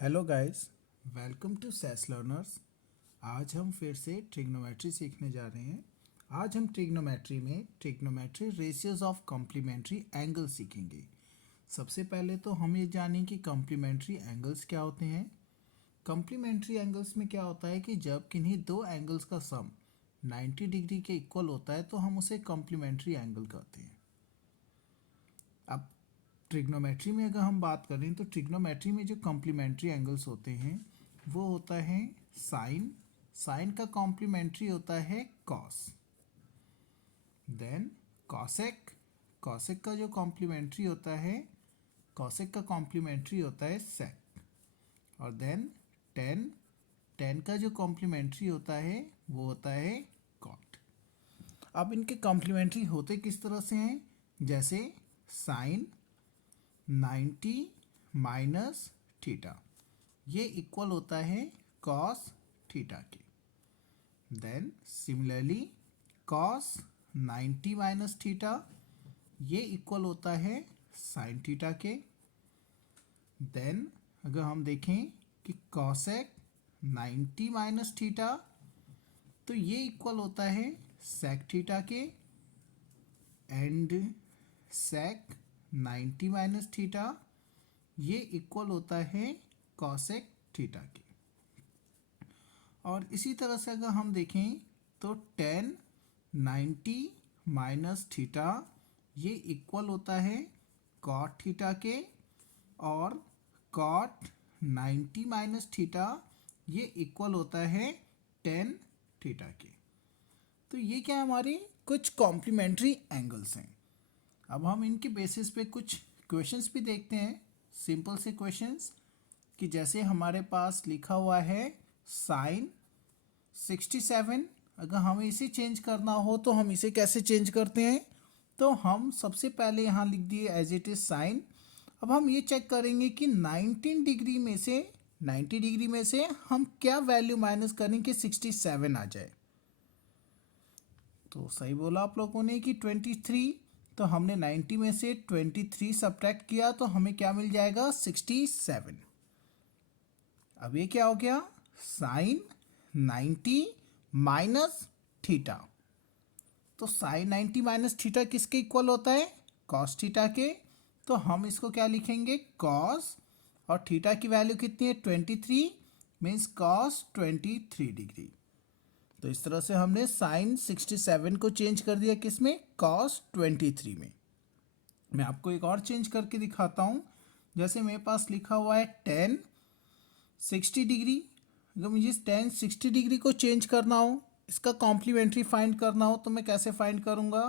Hello guys, welcome to Sess learners. आज हम फिर से ट्रिग्नोमेट्री सीखने जा रहे हैं। आज हम ट्रिग्नोमेट्री में trigonometry ratios of complementary angle सीखेंगे। सबसे पहले तो हम ये जानें कि कॉम्प्लीमेंट्री एंगल्स क्या होते हैं। कॉम्प्लीमेंट्री एंगल्स में क्या होता है कि जब किन्हीं दो एंगल्स का सम 90 डिग्री के इक्वल होता है तो हम उसे कॉम्प्लीमेंट्री एंगल कहते हैं। अब ट्रिग्नोमेट्री में अगर हम बात करें तो ट्रिग्नोमेट्री में जो कॉम्प्लीमेंट्री एंगल्स होते हैं वो होता है साइन। साइन का कॉम्प्लीमेंट्री होता है कॉस। Then cosec. कॉसेक का जो कॉम्प्लीमेंट्री होता है, कॉसेक का कॉम्प्लीमेंट्री होता है सेक। और देन टेन। टेन का जो कॉम्प्लीमेंट्री होता है वो होता है कॉट। अब इनके कॉम्प्लीमेंट्री होते किस तरह से हैं, जैसे साइन 90 माइनस थीटा, ये इक्वल होता है कॉस थीटा के। Then similarly cos 90 minus theta, ये इक्वल होता है साइन थीटा के। देन अगर हम देखें कि कॉसेक 90 माइनस थीटा, तो ये इक्वल होता है सेक थीटा के। एंड सेक 90 माइनस थीटा, ये इक्वल होता है कॉसेक थीटा के। और इसी तरह से अगर हम देखें तो टेन 90 माइनस थीटा, ये इक्वल होता है कॉट थीटा के। और कॉट 90 माइनस थीटा, ये इक्वल होता है टेन थीटा के। तो ये क्या हमारी कुछ कॉम्प्लीमेंट्री एंगल्स हैं। अब हम इनके बेसिस पे कुछ क्वेश्चंस भी देखते हैं, सिंपल से क्वेश्चंस, कि जैसे हमारे पास लिखा हुआ है साइन 67। अगर हमें इसे चेंज करना हो तो हम इसे कैसे चेंज करते हैं, तो हम सबसे पहले यहाँ लिख दिए एज इट इज साइन। अब हम ये चेक करेंगे कि 19 डिग्री में से 90 डिग्री में से हम क्या वैल्यू माइनस करें कि 67 आ जाए। तो सही बोला आप लोगों ने कि 23। तो हमने 90 में से 23 सब्ट्रैक्ट किया तो हमें क्या मिल जाएगा, 67। अब ये क्या हो गया, साइन 90 माइनस थीटा। तो साइन 90 माइनस थीटा किसके इक्वल होता है, कॉस थीटा के। तो हम इसको क्या लिखेंगे, कॉस, और थीटा की वैल्यू कितनी है 23, मीन्स कॉस 23 डिग्री। तो इस तरह से हमने साइन 67 को चेंज कर दिया किसमें, कॉस 23 में। मैं आपको एक और चेंज करके दिखाता हूँ। जैसे मेरे पास लिखा हुआ है टेन 60 डिग्री। अगर मुझे टेन 60 डिग्री को चेंज करना हो, इसका कॉम्प्लीमेंट्री फाइंड करना हो, तो मैं कैसे फाइंड करूँगा,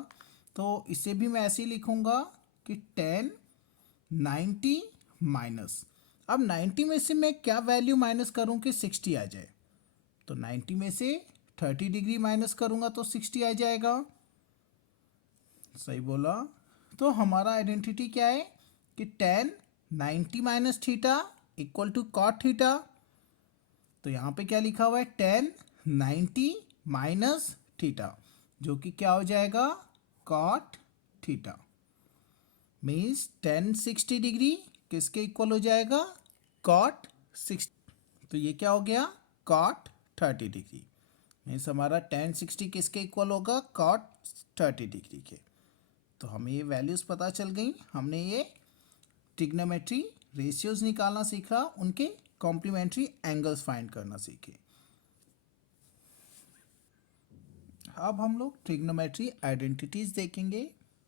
तो इसे भी मैं ऐसे ही लिखूँगा कि टेन 90 माइनस, अब 90 में से मैं क्या वैल्यू माइनस करूँ कि 60 आ जाए। तो 90 में से 30 डिग्री माइनस करूँगा तो 60 आ जाएगा। सही बोला। तो हमारा आइडेंटिटी क्या है कि tan 90 minus theta equal to cot theta. तो यहाँ पे क्या लिखा हुआ है, टेन 90 माइनस थीटा, जो कि क्या हो जाएगा, cot theta. Means tan 60 degree किसके इक्वल हो जाएगा, कॉट 60। तो ये क्या हो गया, कॉट 30 डिग्री। मीन्स हमारा टेन 60 किसके इक्वल होगा, कॉट 30 डिग्री के। तो हमें ये वैल्यूज़ पता चल गई। हमने ये ट्रिग्नोमेट्री रेशियोज निकालना सीखा, उनके कॉम्प्लीमेंट्री एंगल्स फाइंड करना सीखे। अब हम लोग ट्रिग्नोमेट्री आइडेंटिटीज़ देखेंगे।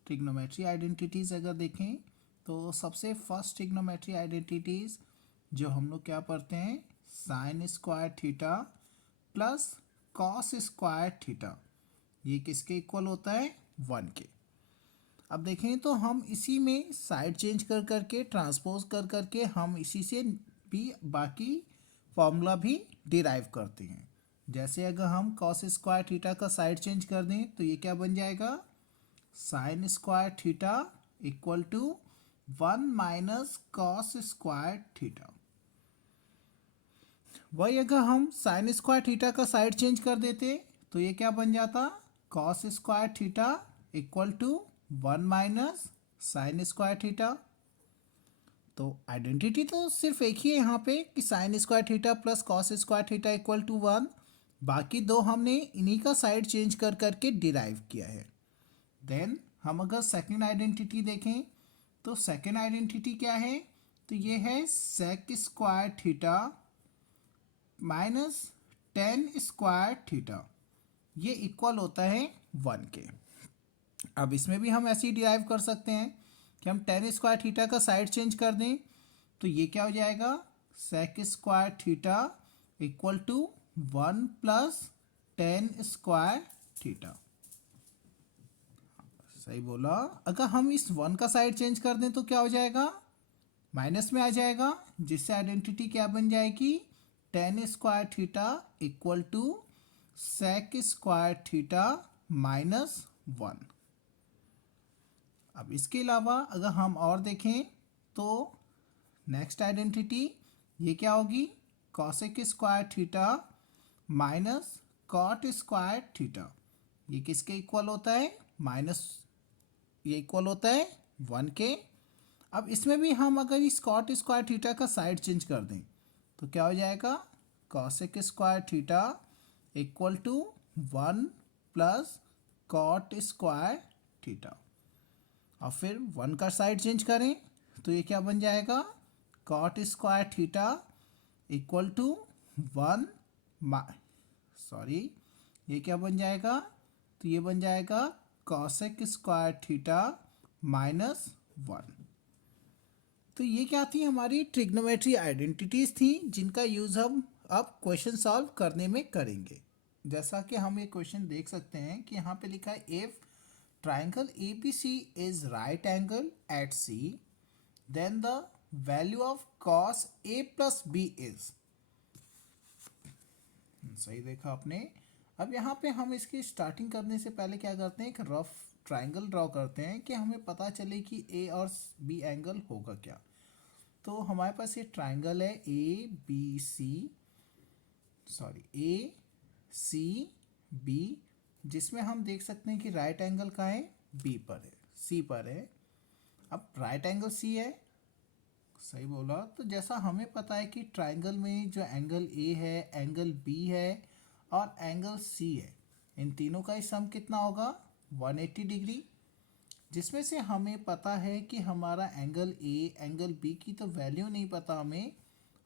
ट्रिग्नोमेट्री आइडेंटिटीज़ अगर देखें तो सबसे फर्स्ट ट्रिग्नोमेट्री आइडेंटिटीज़ जो हम लोग क्या पढ़ते हैं, sign square theta plus cos square theta, ये किसके इक्वल होता है, 1 के। अब देखें तो हम इसी में साइड चेंज कर करके, ट्रांसपोज कर करके हम इसी से भी बाकी फॉर्मूला भी डिराइव करते हैं। जैसे अगर हम कॉस स्क्वायर थीटा का साइड चेंज कर दें तो ये क्या बन जाएगा, sine square theta equal to 1 minus cos square theta. वही अगर हम साइन स्क्वायर थीटा का साइड चेंज कर देते तो ये क्या बन जाता, cos square theta equal to 1 minus sine square theta. तो आइडेंटिटी तो सिर्फ एक ही है यहाँ पे कि sine square theta plus cos square theta equal to 1। बाकी दो हमने इन्हीं का साइड चेंज कर करके डिराइव किया है। देन हम अगर सेकंड आइडेंटिटी देखें तो सेकंड आइडेंटिटी क्या है, तो ये है sec square theta minus tan square theta, ये इक्वल होता है 1 के। अब इसमें भी हम ऐसे ही डिराइव कर सकते हैं कि हम टेन स्क्वायर थीटा का साइड चेंज कर दें, तो ये क्या हो जाएगा, sec square theta equal to 1 plus tan square theta. सही बोला। अगर हम इस 1 का साइड चेंज कर दें तो क्या हो जाएगा, माइनस में आ जाएगा, जिससे आइडेंटिटी क्या बन जाएगी, tan square theta equal to sec square theta minus 1। अब इसके अलावा अगर हम और देखें तो नेक्स्ट आइडेंटिटी ये क्या होगी, cosec square theta minus cot square theta. ये किसके इक्वल होता है, माइनस, ये इक्वल होता है 1 के। अब इसमें भी हम अगर इस कॉट स्क्वायर थीटा का साइड चेंज कर दें तो क्या हो जाएगा, cosec square theta equal to 1 plus cot square theta. और फिर 1 का साइड चेंज करें तो ये क्या बन जाएगा, cot square theta equal to 1, sorry ये क्या बन जाएगा, तो ये बन जाएगा कॉसेक स्क्वायर थीटा माइनस 1। तो ये क्या थी, हमारी ट्रिग्नोमेट्री आइडेंटिटीज थी जिनका यूज़ हम अब क्वेश्चन सॉल्व करने में करेंगे। जैसा कि हम ये क्वेश्चन देख सकते हैं कि यहाँ पे लिखा है if triangle ABC is right angle at C, then the value of cos A plus B is। सही देखा आपने। अब यहाँ पे हम इसकी स्टार्टिंग करने से पहले क्या करते हैं, एक रफ ट्राइंगल ड्रॉ करते हैं कि हमें पता चले कि A और B एंगल होगा क्या। तो हमारे पास ये ट्राइंगल है ACB, जिसमें हम देख सकते हैं कि राइट एंगल कहाँ है, बी पर है, सी पर है। अब राइट एंगल सी है, सही बोला। तो जैसा हमें पता है कि ट्राइंगल में जो एंगल ए है, एंगल बी है और एंगल सी है, इन तीनों का ही सम कितना होगा, 180 डिग्री। जिसमें से हमें पता है कि हमारा एंगल ए, एंगल बी की तो वैल्यू नहीं पता हमें,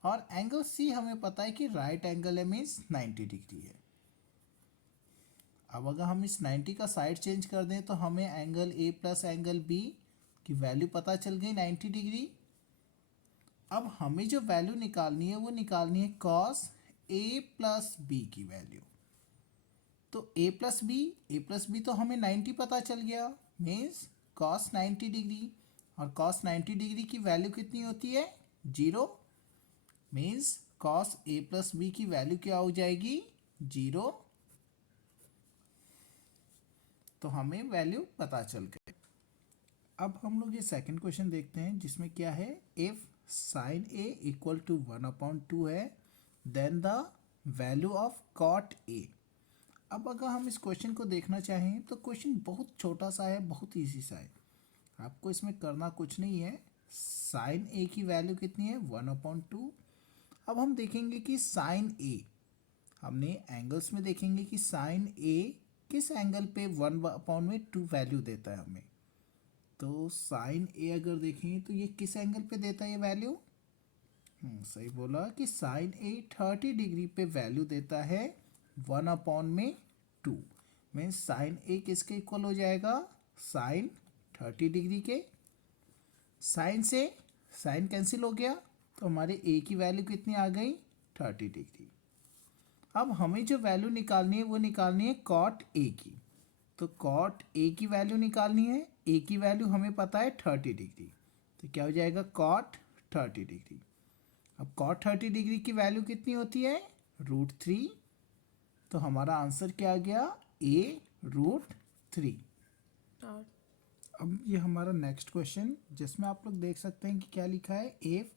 और एंगल सी हमें पता है कि राइट एंगल है, मीन्स 90 डिग्री है। अब अगर हम इस 90 का साइड चेंज कर दें तो हमें angle A plus angle B की वैल्यू पता चल गई 90 डिग्री। अब हमें जो वैल्यू निकालनी है वो निकालनी है कॉस ए प्लस बी की वैल्यू। तो ए प्लस बी तो हमें 90 पता चल गया, मीन्स कॉस 90 डिग्री। और कॉस 90 डिग्री की वैल्यू कितनी होती है, 0, means cos A plus B की वैल्यू क्या हो जाएगी, 0। तो हमें वैल्यू पता चल गई। अब हम लोग ये सेकंड क्वेश्चन देखते हैं जिसमें क्या है, if sine A equal to 1/2 है, then the value of cot A. अब अगर हम इस क्वेश्चन को देखना चाहें तो क्वेश्चन बहुत छोटा सा है, बहुत ईजी सा है, आपको इसमें करना कुछ नहीं है। साइन ए की वैल्यू कितनी है, 1/2। अब हम देखेंगे कि साइन ए, हमने एंगल्स में देखेंगे कि साइन ए किस एंगल पे 1/2 वैल्यू देता है हमें। तो साइन ए अगर देखें तो ये किस एंगल पे देता है ये वैल्यू, सही बोला कि साइन ए 30 डिग्री पे वैल्यू देता है 1/2। मीन्स साइन ए किसके इक्वल हो जाएगा, साइन 30 डिग्री के। साइन से साइन कैंसिल हो गया तो हमारे ए की वैल्यू कितनी आ गई, 30 डिग्री। अब हमें जो वैल्यू निकालनी है वो निकालनी है कॉट ए की। तो कॉट ए की वैल्यू निकालनी है, ए की वैल्यू हमें पता है 30 डिग्री, तो क्या हो जाएगा कॉट 30 डिग्री। अब कॉट 30 डिग्री की वैल्यू कितनी होती है, √3। तो हमारा आंसर क्या आ गया, ए √3। अब ये हमारा नेक्स्ट क्वेश्चन जिसमें आप लोग देख सकते हैं कि क्या लिखा है, if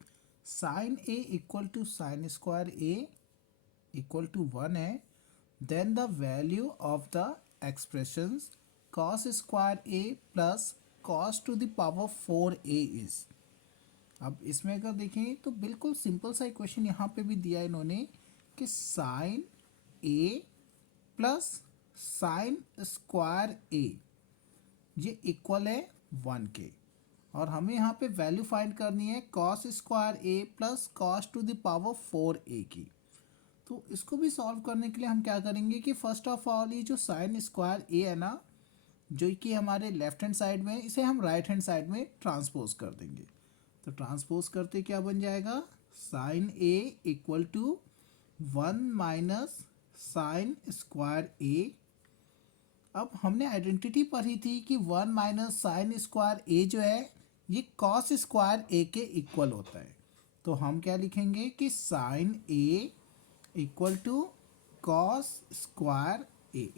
sine A equal to sine square A equal to 1 है, then the value of the expressions cos square A plus cos to the power 4a is. अब इसमें अगर देखें तो बिल्कुल सिंपल सा इक्वेशन यहाँ पे भी दिया है इन्होंने कि साइन ए प्लस साइन स्क्वायर ए ये इक्वल है 1 के, और हमें यहाँ पे वैल्यू फाइंड करनी है cos square A plus cos two the power 4a की। तो इसको भी सॉल्व करने के लिए हम क्या करेंगे कि फर्स्ट ऑफ ऑल ये जो साइन स्क्वायर ए है ना, जो कि हमारे लेफ्ट हैंड साइड में है, इसे हम राइट हैंड साइड में ट्रांसपोज कर देंगे। तो ट्रांसपोज करते क्या बन जाएगा, sine A equal to 1 minus sine square A. अब हमने आइडेंटिटी पढ़ी थी कि 1 माइनस साइन स्क्वायर ए जो है ये कॉस स्क्वायर ए के इक्वल होता है। तो हम क्या लिखेंगे कि sine A equal to cos square A.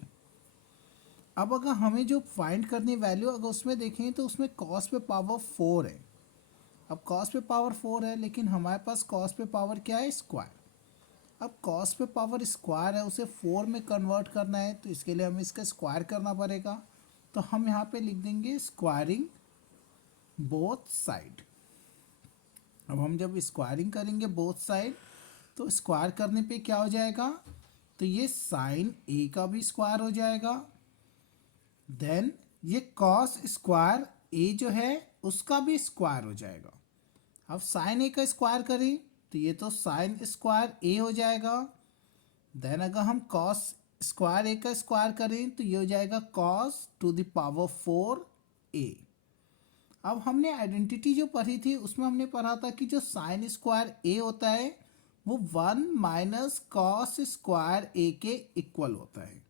अब अगर हमें जो फाइंड करनी वैल्यू अगर उसमें देखें तो उसमें कॉस पे पावर 4 है। अब कॉस पे पावर 4 है लेकिन हमारे पास कॉस पे पावर क्या है, स्क्वायर। अब कॉस पे पावर स्क्वायर है, उसे 4 में कन्वर्ट करना है, तो इसके लिए हमें इसका स्क्वायर करना पड़ेगा। तो हम यहाँ पे लिख देंगे स्क्वायरिंग बोथ साइड। अब हम जब स्क्वायरिंग करेंगे बोथ साइड तो स्क्वायर करने पे क्या हो जाएगा, तो ये साइन ए का भी स्क्वायर हो जाएगा, देन ये कॉस स्क्वायर ए जो है उसका भी स्क्वायर हो जाएगा। अब साइन ए का स्क्वायर करें तो ये तो साइन स्क्वायर ए हो जाएगा, देन अगर हम कॉस स्क्वायर ए का स्क्वायर करें तो ये हो जाएगा cos two the power 4a। अब हमने आइडेंटिटी जो पढ़ी थी उसमें हमने पढ़ा था कि जो साइन स्क्वायर ए होता है वो 1 माइनस कॉस स्क्वायर ए के इक्वल होता है।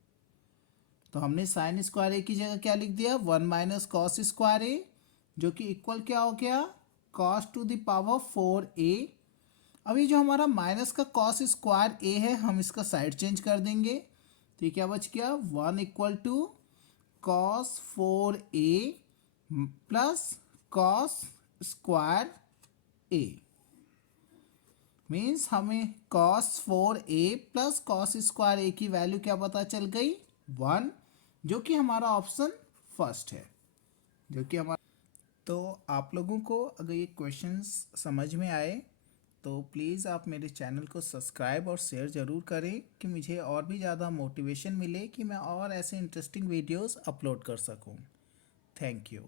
तो हमने साइन स्क्वायर ए की जगह क्या लिख दिया, 1 माइनस कॉस स्क्वायर ए, जो कि इक्वल क्या हो गया, cos two the power 4a। अब ये जो हमारा माइनस का कॉस स्क्वायर ए है हम इसका साइड चेंज कर देंगे, तो ये क्या बच गया, 1 equal to cos 4a plus cos square A. Means हमें cos 4a plus cos square A की वैल्यू क्या पता चल गई, 1, जो कि हमारा ऑप्शन फर्स्ट है, जो कि हमारा। तो आप लोगों को अगर ये क्वेश्चंस समझ में आए तो प्लीज़ आप मेरे चैनल को सब्सक्राइब और शेयर ज़रूर करें कि मुझे और भी ज़्यादा मोटिवेशन मिले कि मैं और ऐसे इंटरेस्टिंग वीडियोस अपलोड कर सकूं। Thank you.